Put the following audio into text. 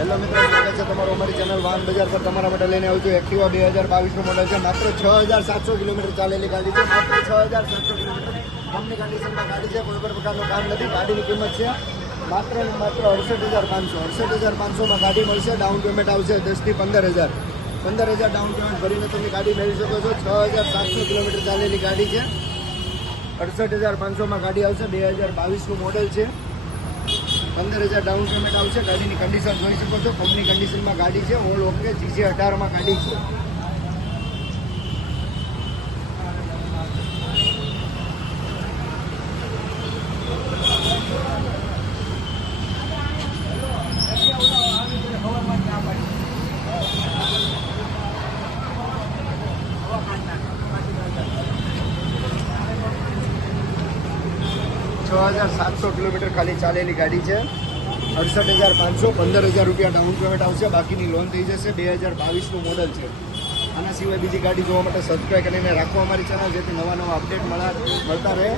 Hello મિત્રો, સ્વાગત છે તમારું અમારી ચેનલ વાહન બજાર પર. તમારા માટે લઈને આવ્યું છું એક્ટિવા 2022નું મોડલ છે. માત્ર 6700 કિલોમીટર ચાલેલી ગાડી છે. માત્ર 6700 કિલોમીટર કંપની કન્ડિશનમાં ગાડી છે. કોઈ પણ પ્રકારનું કામ નથી. ગાડીની કિંમત છે માત્ર ને માત્ર 68,500. 68,500માં ગાડી મળશે. ડાઉન પેમેન્ટ આવશે 10 થી 15,000. 15,000 ડાઉન પેમેન્ટ ભરીને તમે ગાડી મેળવી શકો છો. 6700 કિલોમીટર ચાલેલી ગાડી છે. 68,500માં ગાડી આવશે. 2022નું મોડલ છે. 15,000 ડાઉન પેમેન્ટ આવશે. ગાડીની કન્ડિશન જોઈ શકો છો. કંપની કન્ડિશનમાં ગાડી છે. All okay. GC 18માં ગાડી છે. ₹6,700 કિલોમીટર ખાલી ચાલેલી ગાડી છે. 68,500. 15,000 રૂપિયા ડાઉન પેમેન્ટ આવશે. બાકીની લોન થઈ જશે. 2022નું મોડલ છે. આના સિવાય બીજી ગાડી જોવા માટે સબસ્ક્રાઈબ કરીને રાખો અમારી ચેનલ, જેથી નવા અપડેટ મળતા રહે.